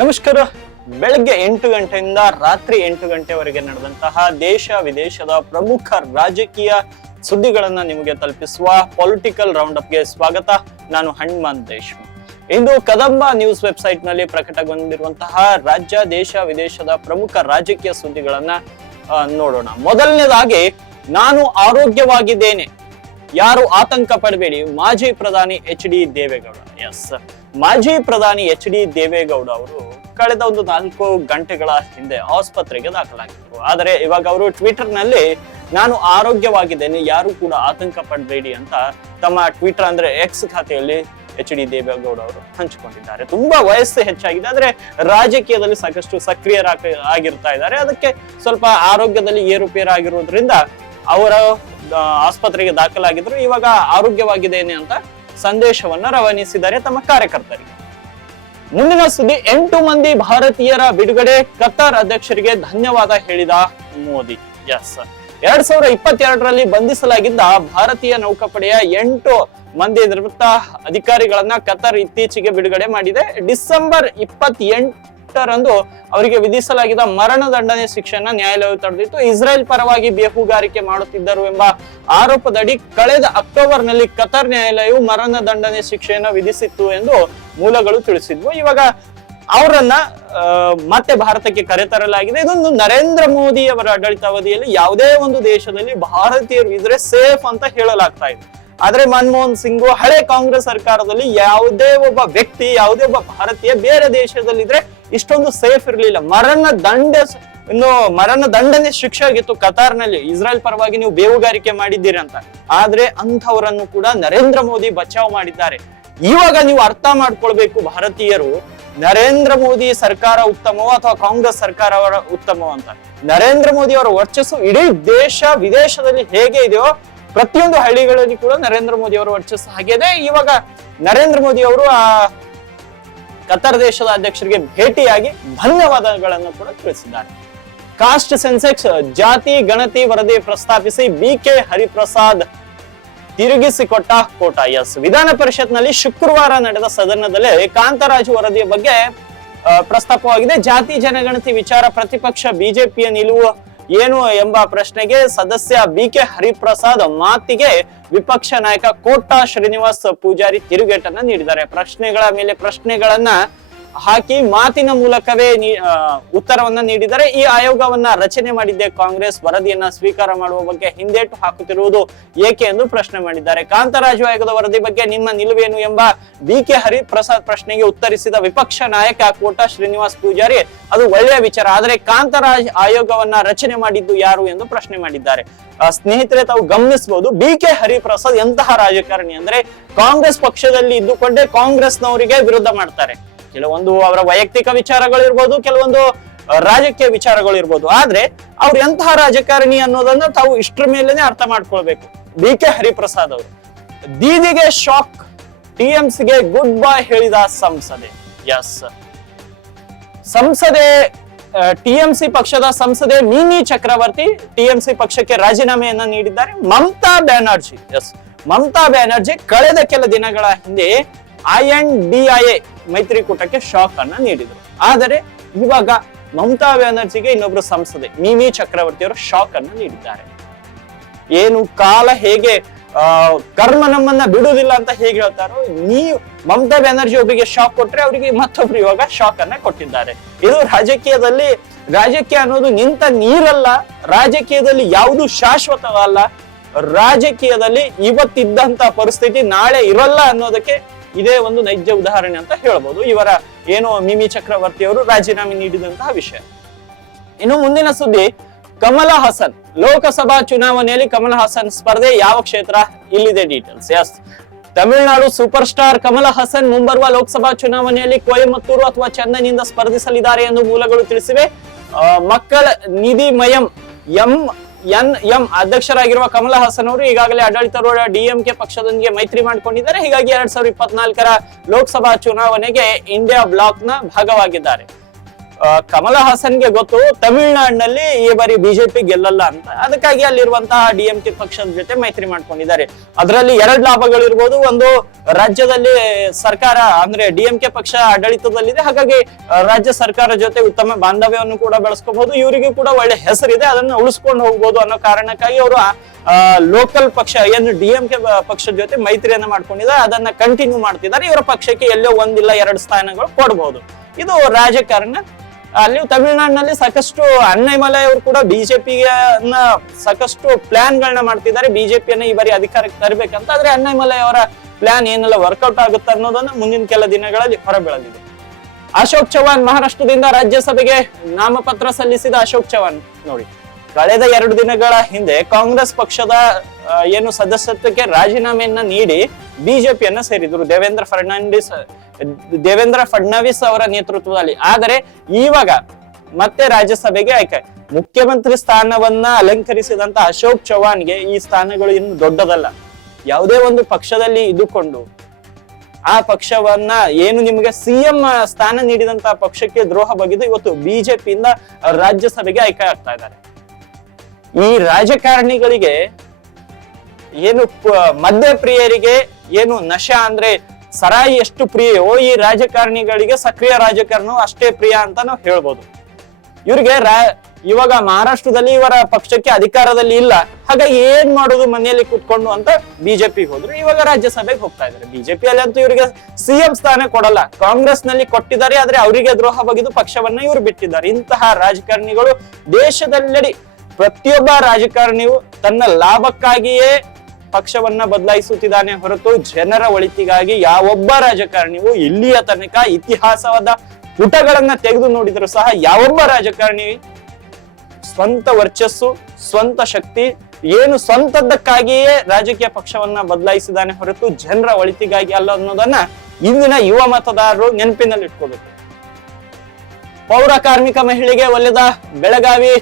ನಮಸ್ಕಾರ. ಬೆಳಗ್ಗೆ 8 ಗಂಟೆಯಿಂದ ರಾತ್ರಿ 8 ಗಂಟೆವರೆಗೆ ನಡೆದಂತಹ ದೇಶ ವಿದೇಶದ ಪ್ರಮುಖ ರಾಜಕೀಯ ಸುದ್ದಿಗಳನ್ನ ನಿಮಗೆ ತಲುಪಿಸುವ ಪೊಲಿಟಿಕಲ್ ರೌಂಡ್ ಅಪ್ಗೆ ಸ್ವಾಗತ. ನಾನು ಹನುಮಂತ್ ದೇಶ್ಮುಖ್. ಇಂದು ಕದಂಬ ನ್ಯೂಸ್ ವೆಬ್ಸೈಟ್ ನಲ್ಲಿ ಪ್ರಕಟಗೊಂಡಿರುವಂತಹ ರಾಜ್ಯ ದೇಶ ವಿದೇಶದ ಪ್ರಮುಖ ರಾಜಕೀಯ ಸುದ್ದಿಗಳನ್ನ ನೋಡೋಣ. ಮೊದಲನೇದಾಗಿ, ನಾನು ಆರೋಗ್ಯವಾಗಿದ್ದೇನೆ, ಯಾರು ಆತಂಕ ಪಡಬೇಡಿ, ಮಾಜಿ ಪ್ರಧಾನಿ HD ದೇವೇಗೌಡ. ಎಸ್, ಮಾಜಿ ಪ್ರಧಾನಿ HD ದೇವೇಗೌಡ ಅವರು ಕಳೆದ ಒಂದು 4 ಗಂಟೆಗಳ ಹಿಂದೆ ಆಸ್ಪತ್ರೆಗೆ ದಾಖಲಾಗಿದ್ರು. ಆದರೆ ಇವಾಗ ಅವರು ಟ್ವಿಟರ್ ನಲ್ಲಿ ನಾನು ಆರೋಗ್ಯವಾಗಿದ್ದೇನೆ, ಯಾರು ಕೂಡ ಆತಂಕ ಪಡಬೇಡಿ ಅಂತ ತಮ್ಮ ಟ್ವಿಟರ್ ಅಂದ್ರೆ ಎಕ್ಸ್ ಖಾತೆಯಲ್ಲಿ HD ದೇವೇಗೌಡ ಅವರು ಹಂಚಿಕೊಂಡಿದ್ದಾರೆ. ತುಂಬಾ ವಯಸ್ಸು ಹೆಚ್ಚಾಗಿದೆ, ಆದ್ರೆ ರಾಜಕೀಯದಲ್ಲಿ ಸಾಕಷ್ಟು ಸಕ್ರಿಯರಾಗಿರ್ತಾ ಇದ್ದಾರೆ. ಅದಕ್ಕೆ ಸ್ವಲ್ಪ ಆರೋಗ್ಯದಲ್ಲಿ ಏರುಪೇರು ಆಗಿರೋದ್ರಿಂದ ಅವರ ಆಸ್ಪತ್ರೆಗೆ ದಾಖಲಾಗಿದ್ರು. ಇವಾಗ ಆರೋಗ್ಯವಾಗಿದ್ದೇನೆ ಅಂತ ಸಂದೇಶವನ್ನ ರವಾನಿಸಿದ್ದಾರೆ ತಮ್ಮ ಕಾರ್ಯಕರ್ತರಿಗೆ. ಮುಂದಿನ ಸುದ್ದಿ, 8 ಮಂದಿ ಭಾರತೀಯರ ಬಿಡುಗಡೆ, ಕತಾರ್ ಅಧ್ಯಕ್ಷರಿಗೆ ಧನ್ಯವಾದ ಹೇಳಿದ ಮೋದಿ. ಎಸ್, 2022ರಲ್ಲಿ ಬಂಧಿಸಲಾಗಿದ್ದ ಭಾರತೀಯ ನೌಕಾಪಡೆಯ 8 ಮಂದಿ ನಿವೃತ್ತ ಅಧಿಕಾರಿಗಳನ್ನ ಕತಾರ್ ಇತ್ತೀಚೆಗೆ ಬಿಡುಗಡೆ ಮಾಡಿದೆ. ಡಿಸೆಂಬರ್ 28ರಂದು ಅವರಿಗೆ ವಿಧಿಸಲಾಗಿದ್ದ ಮರಣದಂಡನೆ ಶಿಕ್ಷೆಯನ್ನ ನ್ಯಾಯಾಲಯವು ತಡೆದಿತ್ತು. ಇಸ್ರೇಲ್ ಪರವಾಗಿ ಬೇಹುಗಾರಿಕೆ ಮಾಡುತ್ತಿದ್ದರು ಎಂಬ ಆರೋಪದಡಿ ಕಳೆದ ಅಕ್ಟೋಬರ್ನಲ್ಲಿ ಕತಾರ್ ನ್ಯಾಯಾಲಯವು ಮರಣದಂಡನೆ ಶಿಕ್ಷೆಯನ್ನ ವಿಧಿಸಿತ್ತು ಎಂದು ಮೂಲಗಳು ತಿಳಿಸಿದ್ವು. ಇವಾಗ ಅವರನ್ನ ಮತ್ತೆ ಭಾರತಕ್ಕೆ ಕರೆತರಲಾಗಿದೆ. ಇದೊಂದು ನರೇಂದ್ರ ಮೋದಿ ಅವರ ಆಡಳಿತಾವಧಿಯಲ್ಲಿ ಯಾವುದೇ ಒಂದು ದೇಶದಲ್ಲಿ ಭಾರತೀಯರು ಇದ್ರೆ ಸೇಫ್ ಅಂತ ಹೇಳಲಾಗ್ತಾ ಇದೆ. ಆದ್ರೆ ಮನಮೋಹನ್ ಸಿಂಗ್ ಹಳೆ ಕಾಂಗ್ರೆಸ್ ಸರ್ಕಾರದಲ್ಲಿ ಯಾವುದೇ ಒಬ್ಬ ವ್ಯಕ್ತಿ, ಯಾವುದೇ ಒಬ್ಬ ಭಾರತೀಯ ಬೇರೆ ದೇಶದಲ್ಲಿದ್ರೆ ಇಷ್ಟೊಂದು ಸೇಫ್ ಇರ್ಲಿಲ್ಲ. ಮರಣ ದಂಡನೆ ಶಿಕ್ಷೆ ಆಗಿತ್ತು ಕತಾರ್ನಲ್ಲಿ. ಇಸ್ರೇಲ್ ಪರವಾಗಿ ನೀವು ಬೇಹುಗಾರಿಕೆ ಮಾಡಿದ್ದೀರಿ ಅಂತ. ಆದ್ರೆ ಅಂಥವರನ್ನು ಕೂಡ ನರೇಂದ್ರ ಮೋದಿ ಬಚಾವ್ ಮಾಡಿದ್ದಾರೆ. ಇವಾಗ ನೀವು ಅರ್ಥ ಮಾಡ್ಕೊಳ್ಬೇಕು ಭಾರತೀಯರು, ನರೇಂದ್ರ ಮೋದಿ ಸರ್ಕಾರ ಉತ್ತಮವೋ ಅಥವಾ ಕಾಂಗ್ರೆಸ್ ಸರ್ಕಾರ ಉತ್ತಮವೋ ಅಂತ. ನರೇಂದ್ರ ಮೋದಿ ಅವರ ವರ್ಚಸ್ಸು ಇಡೀ ದೇಶ ವಿದೇಶದಲ್ಲಿ ಹೇಗೆ ಇದೆಯೋ ಪ್ರತಿಯೊಂದು ಹಳ್ಳಿಗಳಲ್ಲಿ ಕೂಡ ನರೇಂದ್ರ ಮೋದಿ ಅವರ ವರ್ಚಸ್ಸು ಹಾಗೇನೆ. ಇವಾಗ ನರೇಂದ್ರ ಮೋದಿ ಅವರು ಆ ಕತಾರ್ ದೇಶದ ಅಧ್ಯಕ್ಷರಿಗೆ ಭೇಟಿಯಾಗಿ ಧನ್ಯವಾದಗಳನ್ನು ಕೂಡ ತಿಳಿಸಿದ್ದಾರೆ. ಕಾಸ್ಟ್ ಸೆನ್ಸೆಕ್ಸ್ ಜಾತಿ ಗಣತಿ ವರದಿ ಪ್ರಸ್ತಾಪಿಸಿ BK ಹರಿಪ್ರಸಾದ್ ತಿರುಗಿಸಿಕೊಟ್ಟ ಕೋಟ. ಎಸ್, ವಿಧಾನ ಪರಿಷತ್ನಲ್ಲಿ ಶುಕ್ರವಾರ ನಡೆದ ಸದನದಲ್ಲಿ ಕಾಂತರಾಜು ವರದಿಯ ಬಗ್ಗೆ ಪ್ರಸ್ತಾಪವಾಗಿದೆ. ಜಾತಿ ಜನಗಣತಿ ವಿಚಾರ ಪ್ರತಿಪಕ್ಷ ಬಿಜೆಪಿಯ ನಿಲುವು ಏನು ಎಂಬ ಪ್ರಶ್ನೆಗೆ ಸದಸ್ಯ BK ಹರಿಪ್ರಸಾದ್ ಮಾತಿಗೆ ವಿಪಕ್ಷ ನಾಯಕ ಕೋಟ ಶ್ರೀನಿವಾಸ್ ಪೂಜಾರಿ ತಿರುಗೇಟನ್ನ ನೀಡಿದ್ದಾರೆ. ಪ್ರಶ್ನೆಗಳ ಮೇಲೆ ಪ್ರಶ್ನೆಗಳನ್ನ ಹಾಕಿ ಮಾತಿನ ಮೂಲಕವೇ ಉತ್ತರವನ್ನ ನೀಡಿದರೆ, ಈ ಆಯೋಗವನ್ನ ರಚನೆ ಮಾಡಿದ್ದೆ ಕಾಂಗ್ರೆಸ್, ವರದಿಯನ್ನ ಸ್ವೀಕಾರ ಮಾಡುವ ಬಗ್ಗೆ ಹಿಂದೇಟು ಹಾಕುತ್ತಿರುವುದು ಏಕೆ ಎಂದು ಪ್ರಶ್ನೆ ಮಾಡಿದ್ದಾರೆ. ಕಾಂತರಾಜು ಆಯೋಗದ ವರದಿ ಬಗ್ಗೆ ನಿಮ್ಮ ನಿಲುವೇನು ಎಂಬ BK ಹರಿಪ್ರಸಾದ್ ಪ್ರಶ್ನೆಗೆ ಉತ್ತರಿಸಿದ ವಿಪಕ್ಷ ನಾಯಕ ಕೋಟ ಶ್ರೀನಿವಾಸ್ ಪೂಜಾರಿ, ಅದು ಒಳ್ಳೆಯ ವಿಚಾರ, ಆದರೆ ಕಾಂತರಾಜ್ ಆಯೋಗವನ್ನ ರಚನೆ ಮಾಡಿದ್ದು ಯಾರು ಎಂದು ಪ್ರಶ್ನೆ ಮಾಡಿದ್ದಾರೆ. ಸ್ನೇಹಿತರೆ, ತಾವು ಗಮನಿಸಬಹುದು BK ಹರಿಪ್ರಸಾದ್ ಎಂತಹ ರಾಜಕಾರಣಿ ಅಂದ್ರೆ ಕಾಂಗ್ರೆಸ್ ಪಕ್ಷದಲ್ಲಿ ಇದ್ದುಕೊಂಡೇ ಕಾಂಗ್ರೆಸ್ನವರಿಗೆ ವಿರುದ್ಧ ಮಾಡ್ತಾರೆ. ಕೆಲವೊಂದು ಅವರ ವೈಯಕ್ತಿಕ ವಿಚಾರಗಳಿರ್ಬೋದು, ಕೆಲವೊಂದು ರಾಜಕೀಯ ವಿಚಾರಗಳಿರ್ಬೋದು. ಆದ್ರೆ ಅವ್ರು ಎಂತಹ ರಾಜಕಾರಣಿ ಅನ್ನೋದನ್ನ ತಾವು ಇಷ್ಟರ ಮೇಲೆನೆ ಅರ್ಥ ಮಾಡ್ಕೊಳ್ಬೇಕು. BK ಹರಿಪ್ರಸಾದ್ ಅವರು ದೀದಿಗೆ ಶಾಕ್, TMCಗೆ ಗುಡ್ ಬೈ ಹೇಳಿದ ಸಂಸದೆ. ಎಸ್, ಸಂಸದೆ TMC ಪಕ್ಷದ ಸಂಸದೆ ಮಿನಿ ಚಕ್ರವರ್ತಿ TMC ಪಕ್ಷಕ್ಕೆ ರಾಜೀನಾಮೆಯನ್ನ ನೀಡಿದ್ದಾರೆ. ಮಮತಾ ಬ್ಯಾನರ್ಜಿ, ಎಸ್, ಮಮತಾ ಬ್ಯಾನರ್ಜಿ ಕಳೆದ ಕೆಲ ದಿನಗಳ ಹಿಂದೆ INDIA ಮೈತ್ರಿಕೂಟಕ್ಕೆ ಶಾಕ್ ಅನ್ನ ನೀಡಿದ್ರು. ಆದರೆ ಇವಾಗ ಮಮತಾ ಬ್ಯಾನರ್ಜಿಗೆ ಇನ್ನೊಬ್ರು ಸಂಸದೆ ಮಿನಿ ಚಕ್ರವರ್ತಿ ಅವರು ಶಾಕ್ ಅನ್ನ ನೀಡಿದ್ದಾರೆ. ಏನು ಕಾಲ ಹೇಗೆ ಕರ್ಮ ನಮ್ಮನ್ನ ಬಿಡುವುದಿಲ್ಲ ಅಂತ ಹೇಗೆ ಹೇಳ್ತಾರೋ, ನೀವು ಮಮತಾ ಬ್ಯಾನರ್ಜಿ ಒಬ್ಬರಿಗೆ ಶಾಕ್ ಕೊಟ್ರೆ ಅವರಿಗೆ ಮತ್ತೊಬ್ರು ಇವಾಗ ಶಾಕ್ ಅನ್ನ ಕೊಟ್ಟಿದ್ದಾರೆ. ಇದು ರಾಜಕೀಯ ಅನ್ನೋದು ನಿಂತ ನೀರಲ್ಲ. ರಾಜಕೀಯದಲ್ಲಿ ಯಾವುದು ಶಾಶ್ವತವಲ್ಲ. ರಾಜಕೀಯದಲ್ಲಿ ಇವತ್ತಿದ್ದಂತ ಪರಿಸ್ಥಿತಿ ನಾಳೆ ಇರಲ್ಲ ಅನ್ನೋದಕ್ಕೆ ಇದೇ ಒಂದು ನೈಜ ಉದಾಹರಣೆ ಅಂತ ಹೇಳ್ಬೋದು. ಇವರ ಏನು ಮಿಮಿ ಚಕ್ರವರ್ತಿ ಅವರು ರಾಜೀನಾಮೆ ನೀಡಿದಂತಹ ವಿಷಯ. ಇನ್ನು ಮುಂದಿನ ಸುದ್ದಿ, ಕಮಲ ಹಾಸನ್ ಲೋಕಸಭಾ ಚುನಾವಣೆಯಲ್ಲಿ ಕಮಲ ಹಾಸನ್ ಸ್ಪರ್ಧೆ ಯಾವ ಕ್ಷೇತ್ರ, ಇಲ್ಲಿದೆ details. Yes, Tamil Nadu super star Kamal Haasan ಮುಂಬರುವ ಲೋಕಸಭಾ ಚುನಾವಣೆಯಲ್ಲಿ ಕೊಯಮತ್ತೂರು ಅಥವಾ ಚೆನ್ನೈನಿಂದ ಸ್ಪರ್ಧಿಸಲಿದ್ದಾರೆ ಎಂದು ಮೂಲಗಳು ತಿಳಿಸಿವೆ. ಮಕ್ಕಳ ನಿಧಿ ಮಯಂ NM ಅಧ್ಯಕ್ಷರಾಗಿರುವ ಕಮಲ ಹಾಸನ್ ಅವರು ಈಗಾಗಲೇ ಆಡಳಿತಾರೂಢ DMK ಪಕ್ಷದೊಂದಿಗೆ ಮೈತ್ರಿ ಮಾಡಿಕೊಂಡಿದ್ದಾರೆ. ಹೀಗಾಗಿ 2024ರ ಲೋಕಸಭಾ ಚುನಾವಣೆಗೆ ಇಂಡಿಯಾ ಬ್ಲಾಕ್ ನ ಭಾಗವಾಗಿದ್ದಾರೆ. ಕಮಲ ಹಾಸನ್ಗೆ ಗೊತ್ತು ತಮಿಳುನಾಡಿನಲ್ಲಿ ಈ ಬಾರಿ ಬಿಜೆಪಿ ಗೆಲ್ಲಲ್ಲ ಅಂತ, ಅದಕ್ಕಾಗಿ ಅಲ್ಲಿರುವಂತಹ DMK ಪಕ್ಷದ ಜೊತೆ ಮೈತ್ರಿ ಮಾಡ್ಕೊಂಡಿದ್ದಾರೆ. ಅದರಲ್ಲಿ 2 ಲಾಭಗಳಿರ್ಬೋದು. ಒಂದು, ರಾಜ್ಯದಲ್ಲಿ ಸರ್ಕಾರ ಅಂದ್ರೆ DMK ಪಕ್ಷ ಆಡಳಿತದಲ್ಲಿದೆ, ಹಾಗಾಗಿ ರಾಜ್ಯ ಸರ್ಕಾರ ಜೊತೆ ಉತ್ತಮ ಬಾಂಧವ್ಯವನ್ನು ಕೂಡ ಬೆಳೆಸ್ಕೋಬಹುದು, ಇವರಿಗೂ ಕೂಡ ಒಳ್ಳೆ ಹೆಸರಿದೆ, ಅದನ್ನ ಉಳಿಸ್ಕೊಂಡು ಹೋಗ್ಬೋದು ಅನ್ನೋ ಕಾರಣಕ್ಕಾಗಿ ಅವರು ಲೋಕಲ್ ಪಕ್ಷ ಏನು DMK ಪಕ್ಷದ ಜೊತೆ ಮೈತ್ರಿಯನ್ನ ಮಾಡ್ಕೊಂಡಿದ್ದಾರೆ, ಅದನ್ನ ಕಂಟಿನ್ಯೂ ಮಾಡ್ತಿದ್ದಾರೆ. ಇವರ ಪಕ್ಷಕ್ಕೆ ಎಲ್ಲೋ 1 ಇಲ್ಲ 2 ಸ್ಥಾನಗಳು ಕೊಡಬಹುದು. ಇದು ರಾಜಕಾರಣ. ಅಲ್ಲಿ ತಮಿಳುನಾಡಿನಲ್ಲಿ ಸಾಕಷ್ಟು ಅಣ್ಣಾಮಲೈ ಅವರು ಕೂಡ ಬಿಜೆಪಿಯನ್ನ ಸಾಕಷ್ಟು ಪ್ಲಾನ್ ಗಳನ್ನ ಮಾಡ್ತಿದ್ದಾರೆ, ಬಿಜೆಪಿಯನ್ನ ಈ ಬಾರಿ ಅಧಿಕಾರಕ್ಕೆ ತರಬೇಕಂತ. ಆದ್ರೆ ಅಣ್ಣಾಮಲೈ ಅವರ ಪ್ಲಾನ್ ಏನೆಲ್ಲ ವರ್ಕೌಟ್ ಆಗುತ್ತೆ ಅನ್ನೋದನ್ನ ಮುಂದಿನ ಕೆಲ ದಿನಗಳಲ್ಲಿ ಹೊರಬೀಳಲಿದೆ. ಅಶೋಕ್ ಚವಾಣ್ ಮಹಾರಾಷ್ಟ್ರದಿಂದ ರಾಜ್ಯಸಭೆಗೆ ನಾಮಪತ್ರ ಸಲ್ಲಿಸಿದ ಅಶೋಕ್ ಚವಾಣ್ ನೋಡಿ, ಕಳೆದ 2 ದಿನಗಳ ಹಿಂದೆ ಕಾಂಗ್ರೆಸ್ ಪಕ್ಷದ ಏನು ಸದಸ್ಯತ್ವಕ್ಕೆ ರಾಜೀನಾಮೆಯನ್ನ ನೀಡಿ ಬಿಜೆಪಿಯನ್ನ ಸೇರಿದ್ರು ದೇವೇಂದ್ರ ಫಡ್ನವೀಸ್ ಅವರ ನೇತೃತ್ವದಲ್ಲಿ. ಆದರೆ ಇವಾಗ ಮತ್ತೆ ರಾಜ್ಯಸಭೆಗೆ ಆಯ್ಕೆ. ಮುಖ್ಯಮಂತ್ರಿ ಸ್ಥಾನವನ್ನ ಅಲಂಕರಿಸಿದಂತ ಅಶೋಕ್ ಚವಾಣ್ಗೆ ಈ ಸ್ಥಾನಗಳು ಇನ್ನು ದೊಡ್ಡದಲ್ಲ. ಯಾವುದೇ ಒಂದು ಪಕ್ಷದಲ್ಲಿ ಇದ್ದುಕೊಂಡು ಆ ಪಕ್ಷವನ್ನ ಏನು ನಿಮಗೆ CM ಸ್ಥಾನ ನೀಡಿದಂತ ಪಕ್ಷಕ್ಕೆ ದ್ರೋಹ ಬಗೆದು ಇವತ್ತು ಬಿಜೆಪಿಯಿಂದ ರಾಜ್ಯಸಭೆಗೆ ಆಯ್ಕೆ ಆಗ್ತಾ ಇದ್ದಾರೆ. ಈ ರಾಜಕಾರಣಿಗಳಿಗೆ ಏನು ಮದ್ಯ ಪ್ರಿಯರಿಗೆ ಏನು ನಶಾ ಅಂದ್ರೆ ಸರಾಯಿ ಎಷ್ಟು ಪ್ರಿಯವೋ ಈ ರಾಜಕಾರಣಿಗಳಿಗೆ ಸಕ್ರಿಯ ರಾಜಕಾರಣ ಅಷ್ಟೇ ಪ್ರಿಯ ಅಂತ ನಾವು ಹೇಳ್ಬೋದು. ಇವ್ರಿಗೆ ಇವಾಗ ಮಹಾರಾಷ್ಟ್ರದಲ್ಲಿ ಇವರ ಪಕ್ಷಕ್ಕೆ ಅಧಿಕಾರದಲ್ಲಿ ಇಲ್ಲ, ಹಾಗಾಗಿ ಏನ್ ಮಾಡೋದು ಮನೆಯಲ್ಲಿ ಕೂತ್ಕೊಂಡು ಅಂತ ಬಿಜೆಪಿಗೆ ಹೋದ್ರು. ಇವಾಗ ರಾಜ್ಯಸಭೆಗೆ ಹೋಗ್ತಾ ಇದ್ದಾರೆ. ಬಿಜೆಪಿಯಲ್ಲಿ ಅಂತೂ ಇವರಿಗೆ CM ಸ್ಥಾನ ಕೊಡಲ್ಲ, ಕಾಂಗ್ರೆಸ್ ನಲ್ಲಿ ಕೊಟ್ಟಿದ್ದಾರೆ, ಆದ್ರೆ ಅವರಿಗೆ ದ್ರೋಹ ಬಗೆದು ಪಕ್ಷವನ್ನ ಇವರು ಬಿಟ್ಟಿದ್ದಾರೆ. ಇಂತಹ ರಾಜಕಾರಣಿಗಳು ದೇಶದೆಲ್ಲೆಡೆ ಪ್ರತಿಯೊಬ್ಬ ರಾಜಕಾರಣಿಯು ತನ್ನ ಲಾಭಕ್ಕಾಗಿಯೇ ಪಕ್ಷವನ್ನ ಬದಲಾಯಿಸುತ್ತಿದ್ದಾನೆ ಹೊರತು ಜನರ ಒಳಿತಿಗಾಗಿ ಯಾವೊಬ್ಬ ರಾಜಕಾರಣಿಯು ಇಲ್ಲಿಯ ತನಕ ಇತಿಹಾಸವಾದ ಪುಟಗಳನ್ನ ತೆಗೆದು ನೋಡಿದ್ರು ಸಹ ಯಾವೊಬ್ಬ ರಾಜಕಾರಣಿ ಸ್ವಂತ ವರ್ಚಸ್ಸು, ಸ್ವಂತ ಶಕ್ತಿ ಏನು ಸ್ವಂತದ್ದಕ್ಕಾಗಿಯೇ ರಾಜಕೀಯ ಪಕ್ಷವನ್ನ ಬದಲಾಯಿಸಿದಾನೆ ಹೊರತು ಜನರ ಒಳಿತಿಗಾಗಿ ಅಲ್ಲ ಅನ್ನೋದನ್ನ ಇಂದಿನ ಯುವ ಮತದಾರರು ನೆನಪಿನಲ್ಲಿ ಇಟ್ಕೋಬೇಕು. ಪೌರ ಕಾರ್ಮಿಕ ಮಹಿಳೆಗೆ ಒಲಿದ ಬೆಳಗಾವಿ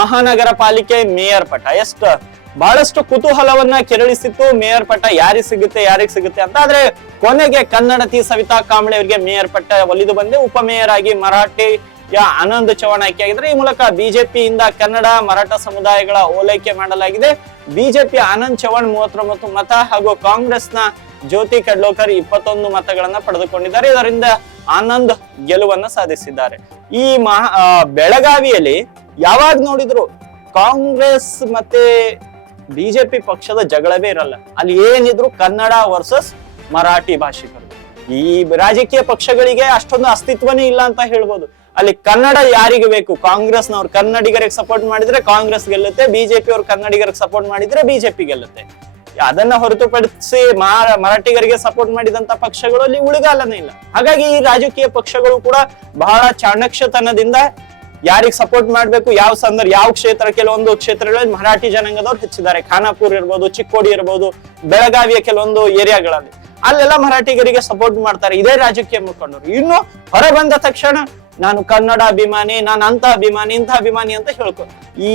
ಮಹಾನಗರ ಪಾಲಿಕೆ ಮೇಯರ್ ಪಟ್ಟ ಬಹಳಷ್ಟು ಕುತೂಹಲವನ್ನ ಕೆರಳಿಸಿತ್ತು. ಮೇಯರ್ ಪಟ್ಟ ಯಾರಿಗೆ ಸಿಗುತ್ತೆ ಅಂತ. ಆದ್ರೆ ಕೊನೆಗೆ ಕನ್ನಡತಿ ಸವಿತಾ ಕಾಂಬ್ಳೆ ಅವರಿಗೆ ಮೇಯರ್ ಪಟ್ಟ ಒಲಿದು ಬಂದೆ. ಉಪಮೇಯರ್ ಆಗಿ ಮರಾಠಿಯ ಆನಂದ್ ಚವಾಣ್ ಆಯ್ಕೆಯಾಗಿದ್ರೆ. ಈ ಮೂಲಕ ಬಿಜೆಪಿಯಿಂದ ಕನ್ನಡ ಮರಾಠ ಸಮುದಾಯಗಳ ಓಲೈಕೆ ಮಾಡಲಾಗಿದೆ. ಬಿಜೆಪಿ ಆನಂದ್ ಚವಾಣ್ 39 ಮತ ಹಾಗೂ ಕಾಂಗ್ರೆಸ್ನ ಜ್ಯೋತಿ ಕಡ್ಲೋಕರ್ 21 ಮತಗಳನ್ನ ಪಡೆದುಕೊಂಡಿದ್ದಾರೆ. ಇದರಿಂದ ಆನಂದ್ ಗೆಲುವನ್ನ ಸಾಧಿಸಿದ್ದಾರೆ. ಈ ಬೆಳಗಾವಿಯಲ್ಲಿ ಯಾವಾಗ ನೋಡಿದ್ರು ಕಾಂಗ್ರೆಸ್ ಮತ್ತೆ ಬಿಜೆಪಿ ಪಕ್ಷದ ಜಗಳವೇ ಇರಲ್ಲ. ಅಲ್ಲಿ ಏನಿದ್ರು ಕನ್ನಡ ವರ್ಸಸ್ ಮರಾಠಿ ಭಾಷಿಕರು. ಈ ರಾಜಕೀಯ ಪಕ್ಷಗಳಿಗೆ ಅಷ್ಟೊಂದು ಅಸ್ತಿತ್ವನೇ ಇಲ್ಲ ಅಂತ ಹೇಳ್ಬೋದು. ಅಲ್ಲಿ ಕನ್ನಡ ಯಾರಿಗೆ ಬೇಕು? ಕಾಂಗ್ರೆಸ್ನವ್ರು ಕನ್ನಡಿಗರಿಗೆ ಸಪೋರ್ಟ್ ಮಾಡಿದ್ರೆ ಕಾಂಗ್ರೆಸ್ ಗೆಲ್ಲುತ್ತೆ, ಬಿಜೆಪಿ ಅವ್ರು ಕನ್ನಡಿಗರಿಗೆ ಸಪೋರ್ಟ್ ಮಾಡಿದ್ರೆ ಬಿಜೆಪಿ ಗೆಲ್ಲುತ್ತೆ. ಅದನ್ನ ಹೊರತುಪಡಿಸಿ ಮರಾಠಿಗರಿಗೆ ಸಪೋರ್ಟ್ ಮಾಡಿದಂತ ಪಕ್ಷಗಳು ಅಲ್ಲಿ ಉಳಿಗಾಲನೇ ಇಲ್ಲ. ಹಾಗಾಗಿ ಈ ರಾಜಕೀಯ ಪಕ್ಷಗಳು ಕೂಡ ಬಹಳ ಚಾಣಕ್ಷತನದಿಂದ ಯಾರಿಗ್ ಸಪೋರ್ಟ್ ಮಾಡ್ಬೇಕು, ಯಾವ ಕ್ಷೇತ್ರ, ಕೆಲವೊಂದು ಕ್ಷೇತ್ರಗಳಲ್ಲಿ ಮರಾಠಿ ಜನಾಂಗದವ್ರು ಹೆಚ್ಚಿದ್ದಾರೆ. ಖಾನಾಪುರ್ ಇರ್ಬೋದು, ಚಿಕ್ಕೋಡಿ ಇರ್ಬೋದು, ಬೆಳಗಾವಿಯ ಕೆಲವೊಂದು ಏರಿಯಾಗಳಲ್ಲಿ ಅಲ್ಲೆಲ್ಲ ಮರಾಠಿಗರಿಗೆ ಸಪೋರ್ಟ್ ಮಾಡ್ತಾರೆ ಇದೇ ರಾಜಕೀಯ ಮುಖಂಡರು. ಇನ್ನು ಹೊರ ಬಂದ ತಕ್ಷಣ ನಾನು ಕನ್ನಡ ಅಭಿಮಾನಿ, ನಾನು ಅಂತ ಅಭಿಮಾನಿ, ಇಂಥ ಅಭಿಮಾನಿ ಅಂತ ಹೇಳ್ಕೊ. ಈ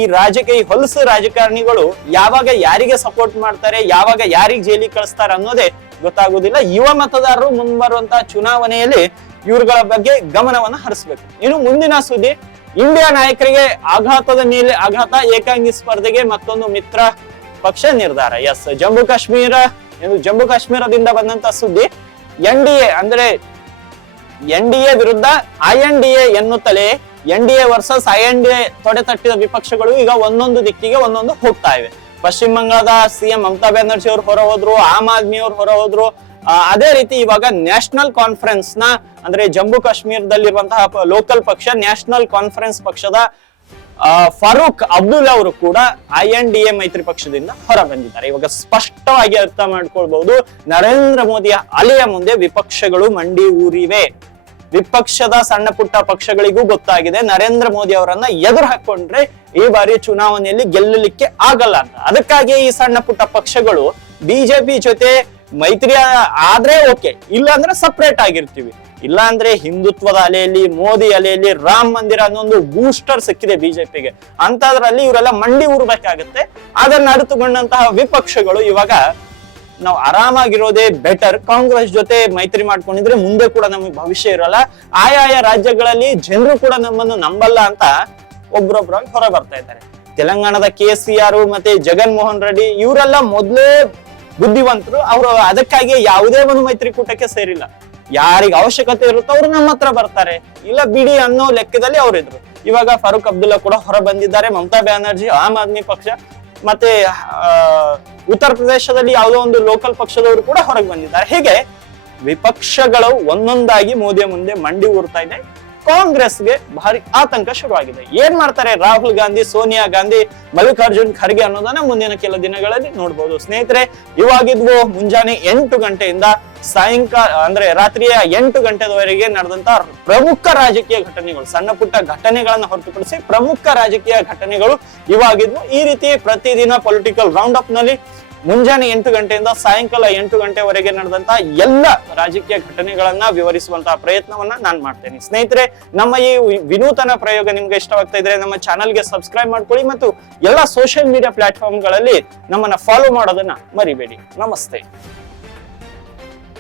ಹೊಲಸು ರಾಜಕಾರಣಿಗಳು ಯಾವಾಗ ಯಾರಿಗೆ ಸಪೋರ್ಟ್ ಮಾಡ್ತಾರೆ, ಯಾವಾಗ ಯಾರಿಗೆ ಜೈಲಿಗೆ ಕಳಿಸ್ತಾರೆ ಅನ್ನೋದೇ ಗೊತ್ತಾಗುದಿಲ್ಲ. ಯುವ ಮತದಾರರು ಮುಂಬರುವಂತಹ ಚುನಾವಣೆಯಲ್ಲಿ ಇವ್ರುಗಳ ಬಗ್ಗೆ ಗಮನವನ್ನ ಹರಿಸ್ಬೇಕು. ಇನ್ನು ಮುಂದಿನ ಸುದ್ದಿ, ಇಂಡಿಯಾ ನಾಯಕರಿಗೆ ಆಘಾತದ ಮೇಲೆ ಆಘಾತ, ಏಕಾಂಗಿ ಸ್ಪರ್ಧೆಗೆ ಮತ್ತೊಂದು ಮಿತ್ರ ಪಕ್ಷ ನಿರ್ಧಾರ. ಜಮ್ಮು ಕಾಶ್ಮೀರದಿಂದ ಬಂದಂತ ಸುದ್ದಿ. NDA ಅಂದ್ರೆ NDA ವಿರುದ್ಧ INDA ಎನ್ನುತ್ತಲೇ NDA ವರ್ಸಸ್ INDA ತೊಡೆ ತಟ್ಟಿದ ವಿಪಕ್ಷಗಳು ಈಗ ಒಂದೊಂದು ದಿಕ್ಕಿಗೆ ಒಂದೊಂದು ಹೋಗ್ತಾ ಇವೆ. ಪಶ್ಚಿಮ ಬಂಗಾಳದ CM ಮಮತಾ ಬ್ಯಾನರ್ಜಿ ಅವರು ಹೊರ ಹೋದ್ರು, ಆಮ್ ಆದ್ಮಿ ಅವರು ಹೊರ ಹೋದ್ರು. ಅದೇ ರೀತಿ ಇವಾಗ ನ್ಯಾಷನಲ್ ಕಾನ್ಫರೆನ್ಸ್ ನ ಅಂದ್ರೆ ಜಮ್ಮು ಕಾಶ್ಮೀರದಲ್ಲಿರುವಂತಹ ಲೋಕಲ್ ಪಕ್ಷ ನ್ಯಾಷನಲ್ ಕಾನ್ಫರೆನ್ಸ್ ಪಕ್ಷದ ಫಾರೂಕ್ ಅಬ್ದುಲ್ಲಾ ಅವರು ಕೂಡ INDA ಮೈತ್ರಿ ಪಕ್ಷದಿಂದ ಹೊರ ಬಂದಿದ್ದಾರೆ. ಇವಾಗ ಸ್ಪಷ್ಟವಾಗಿ ಅರ್ಥ ಮಾಡ್ಕೊಳ್ಬಹುದು, ನರೇಂದ್ರ ಮೋದಿಯ ಅಲೆಯ ಮುಂದೆ ವಿಪಕ್ಷಗಳು ಮಂಡಿ ಊರಿವೆ. ವಿಪಕ್ಷದ ಸಣ್ಣ ಪುಟ್ಟ ಪಕ್ಷಗಳಿಗೂ ಗೊತ್ತಾಗಿದೆ ನರೇಂದ್ರ ಮೋದಿ ಅವರನ್ನ ಎದುರು ಹಾಕೊಂಡ್ರೆ ಈ ಬಾರಿ ಚುನಾವಣೆಯಲ್ಲಿ ಗೆಲ್ಲಲಿಕ್ಕೆ ಆಗಲ್ಲ ಅಂತ. ಅದಕ್ಕಾಗಿ ಈ ಸಣ್ಣ ಪುಟ್ಟ ಪಕ್ಷಗಳು ಬಿಜೆಪಿ ಜೊತೆ ಮೈತ್ರಿ ಆದ್ರೆ ಓಕೆ, ಇಲ್ಲ ಅಂದ್ರೆ ಸಪರೇಟ್ ಆಗಿರ್ತೀವಿ. ಇಲ್ಲ ಅಂದ್ರೆ ಹಿಂದುತ್ವದ ಅಲೆಯಲ್ಲಿ, ಮೋದಿ ಅಲೆಯಲ್ಲಿ, ರಾಮ ಮಂದಿರ ಅನ್ನೊಂದು ಬೂಸ್ಟರ್ ಸಿಕ್ಕಿದೆ ಬಿಜೆಪಿಗೆ. ಅಂತದ್ರಲ್ಲಿ ಇವರೆಲ್ಲ ಮಂಡಿ ಊರ್ಬೇಕಾಗತ್ತೆ. ಅದನ್ನ ಅರಿತುಕೊಂಡಂತಹ ವಿಪಕ್ಷಗಳು ಇವಾಗ ನಾವು ಆರಾಮಾಗಿರೋದೇ ಬೆಟರ್. ಕಾಂಗ್ರೆಸ್ ಜೊತೆ ಮೈತ್ರಿ ಮಾಡ್ಕೊಂಡಿದ್ರೆ ಮುಂದೆ ಕೂಡ ನಮಗೆ ಭವಿಷ್ಯ ಇರಲ್ಲ, ಆಯಾಯ ರಾಜ್ಯಗಳಲ್ಲಿ ಜನರು ಕೂಡ ನಮ್ಮನ್ನು ನಂಬಲ್ಲ ಅಂತ ಒಬ್ರೊಬ್ರಾಗಿ ಹೊರ ಬರ್ತಾ ಇದ್ದಾರೆ. ತೆಲಂಗಾಣದ KCR ಮತ್ತೆ ಜಗನ್ ಮೋಹನ್ ರೆಡ್ಡಿ ಇವರೆಲ್ಲ ಮೊದಲೇ ಬುದ್ಧಿವಂತರು. ಅವರು ಅದಕ್ಕಾಗಿ ಯಾವುದೇ ಒಂದು ಮೈತ್ರಿಕೂಟಕ್ಕೆ ಸೇರಿಲ್ಲ. ಯಾರಿಗೆ ಅವಶ್ಯಕತೆ ಇರುತ್ತೋ ಅವ್ರು ನಮ್ಮ ಹತ್ರ ಬರ್ತಾರೆ, ಇಲ್ಲ ಬಿಡಿ ಅನ್ನೋ ಲೆಕ್ಕದಲ್ಲಿ ಅವರಿದ್ರು. ಇವಾಗ ಫಾರೂಕ್ ಅಬ್ದುಲ್ಲಾ ಕೂಡ ಹೊರ ಬಂದಿದ್ದಾರೆ. ಮಮತಾ ಬ್ಯಾನರ್ಜಿ ಆಮ್ ಆದ್ಮಿ ಪಕ್ಷ ಮತ್ತೆ ಉತ್ತರ ಪ್ರದೇಶದಲ್ಲಿ ಯಾವುದೋ ಒಂದು ಲೋಕಲ್ ಪಕ್ಷದವರು ಕೂಡ ಹೊರಗೆ ಬಂದಿದ್ದಾರೆ. ಹೀಗೆ ವಿಪಕ್ಷಗಳು ಒಂದೊಂದಾಗಿ ಮೋದಿಯ ಮುಂದೆ ಮಂಡಿ ಊರ್ತಾ ಇದೆ. ಕಾಂಗ್ರೆಸ್ಗೆ ಭಾರಿ ಆತಂಕ ಶುರುವಾಗಿದೆ. ಏನ್ ಮಾಡ್ತಾರೆ ರಾಹುಲ್ ಗಾಂಧಿ, ಸೋನಿಯಾ ಗಾಂಧಿ, ಮಲ್ಲಿಕಾರ್ಜುನ್ ಖರ್ಗೆ ಅನ್ನೋದನ್ನ ಮುಂದಿನ ಕೆಲ ದಿನಗಳಲ್ಲಿ ನೋಡ್ಬೋದು. ಸ್ನೇಹಿತರೆ, ಇವಾಗಿದ್ವು ಮುಂಜಾನೆ 8 ಗಂಟೆಯಿಂದ ಸಾಯಂಕಾಲ ಅಂದ್ರೆ ರಾತ್ರಿಯ 8 ಗಂಟೆದವರೆಗೆ ನಡೆದಂತ ಪ್ರಮುಖ ರಾಜಕೀಯ ಘಟನೆಗಳು, ಸಣ್ಣ ಪುಟ್ಟ ಘಟನೆಗಳನ್ನ ಹೊರತುಪಡಿಸಿ ಪ್ರಮುಖ ರಾಜಕೀಯ ಘಟನೆಗಳು ಇವಾಗಿದ್ವು. ಈ ರೀತಿ ಪ್ರತಿದಿನ ಪೊಲಿಟಿಕಲ್ ರೌಂಡ್ ಅಪ್ ನಲ್ಲಿ ಮುಂಜಾನೆ 8 ಗಂಟೆಯಿಂದ ಸಾಯಂಕಾಲ 8 ಗಂಟೆವರೆಗೆ ನಡೆದಂತಹ ಎಲ್ಲ ರಾಜಕೀಯ ಘಟನೆಗಳನ್ನ ವಿವರಿಸುವಂತಹ ಪ್ರಯತ್ನವನ್ನ ನಾನು ಮಾಡ್ತೇನೆ. ಸ್ನೇಹಿತರೆ, ನಮ್ಮ ಈ ವಿನೂತನ ಪ್ರಯೋಗ ನಿಮ್ಗೆ ಇಷ್ಟವಾಗ್ತಾ ಇದ್ರೆ ನಮ್ಮ ಚಾನಲ್ಗೆ ಸಬ್ಸ್ಕ್ರೈಬ್ ಮಾಡ್ಕೊಳ್ಳಿ ಮತ್ತು ಎಲ್ಲ ಸೋಷಿಯಲ್ ಮೀಡಿಯಾ ಪ್ಲಾಟ್ಫಾರ್ಮ್ಗಳಲ್ಲಿ ನಮ್ಮನ್ನ ಫಾಲೋ ಮಾಡೋದನ್ನ ಮರಿಬೇಡಿ. ನಮಸ್ತೆ.